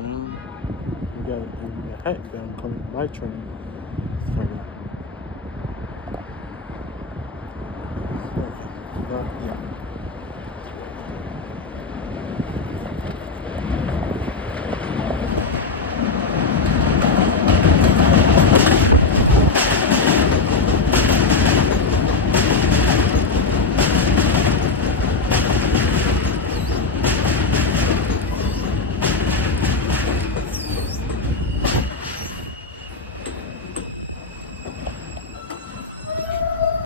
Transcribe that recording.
Mm. We got hat gun coming by train. So